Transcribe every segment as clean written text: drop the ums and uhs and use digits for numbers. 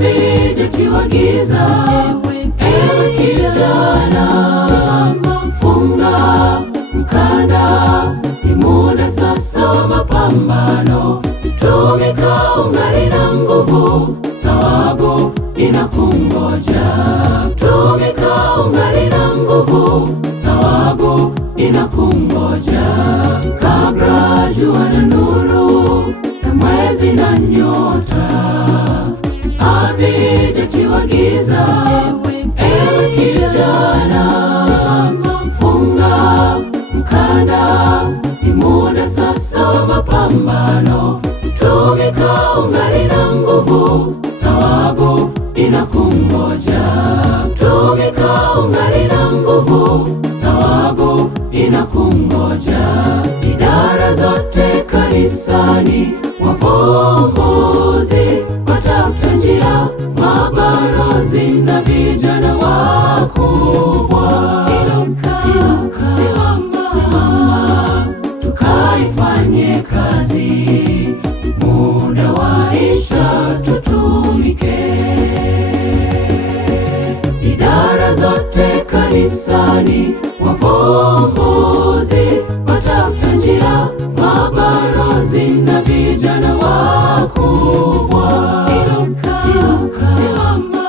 havijatiwa giza. Ewe kijana, funga mkanda, ni muda sasa wa mapambano. Tumika ungali na nguvu, thawabu inakungoja. Tumika ungali na nguvu, thawabu inakungoja. Kabla jua na nuru na mwezi na nyota havijatiwa giza. Ewe kijana, funga mkanda, ni muda sasa wa mapambano. Tumika ungali na nguvu, thawabu inakungoja. Tumika ungali na nguvu, thawabu inakungoja. Idara zote kanisani, wavumbuzi, watafuta njia, mabalozi na vijana wakubwa. Inuka, simama, tukaifanye kazi, muda waisha, tutumike. Idara zote kanisani, wavumbuzi, watafuta njia, mabalozi na vijana wakubwa. Inuka,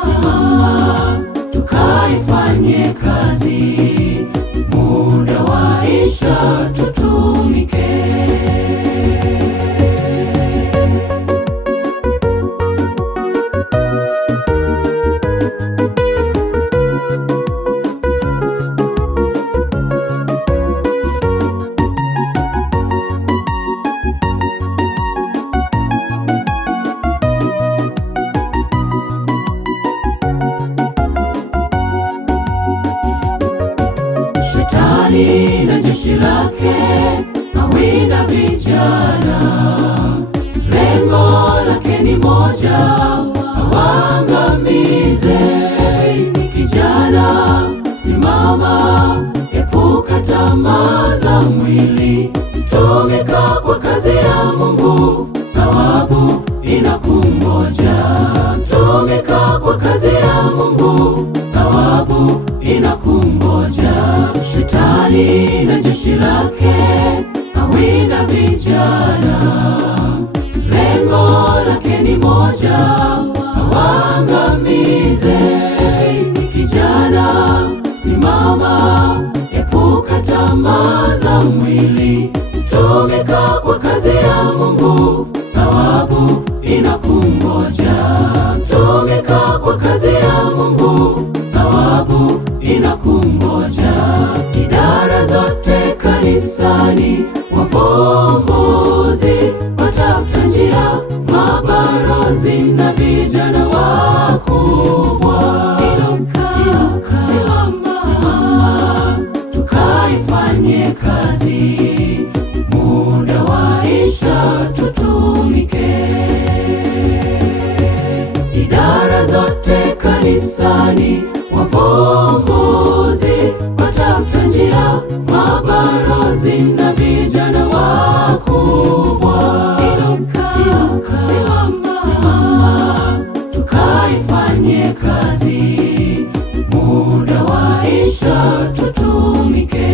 simama, tukaifanye kazi, muda waisha, tutumike. Shetani na jeshi lake mawinda vijana, lengo lake ni moja, awaangamize. Kijana, simama, epuka tamaa za mwili. Tumika kwa kazi ya Mungu, thawabu inakungoja. Tumika kwa kazi ya Mungu, thawabu inakungoja. Shetani na jeshi lake awinda vijana, lengo lake ni moja, awaangamize. Kijana, simama, epuka tamaa za mwili. Tumika kwa kazi ya Mungu, thawabu inakungoja. Tumika kwa kazi ya Mungu, thawabu inakungoja. Idara zote kanisani, wavumbuzi, watafuta njia, mabalozi na vijana wakubwa. Inuka, simama, tukaifanye kazi, muda waisha, tutumike. Idara zote kanisani, wavumbuzi, watafuta njia, mabalozi na vijana wakubwa. Inuka, simama, tukaifanye kazi, muda waisha, tutumike.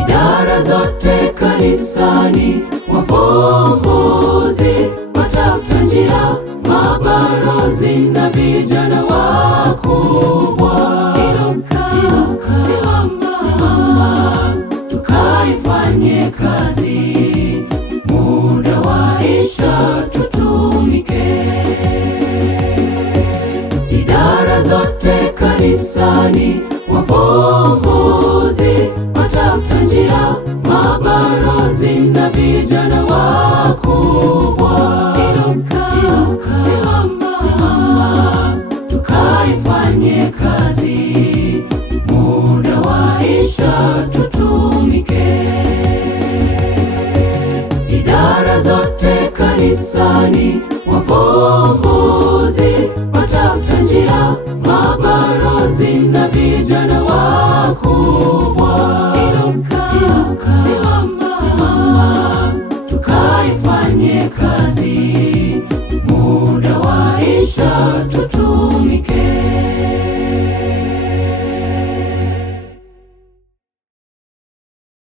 Idara zote kanisani, wavumbuzi, watafuta njia, mabalozi na vijana wakubwa. Inuka, simama, tukaifanye kazi, muda waisha, tutumike. Idara zote kanisani, wavumbuzi, watafuta njia, mabalozi na vijana wakubwa. Inuka, simama, tukaifanye kazi, ni wavumbuzi, watafuta njia, mabalozi na vijana wakuu.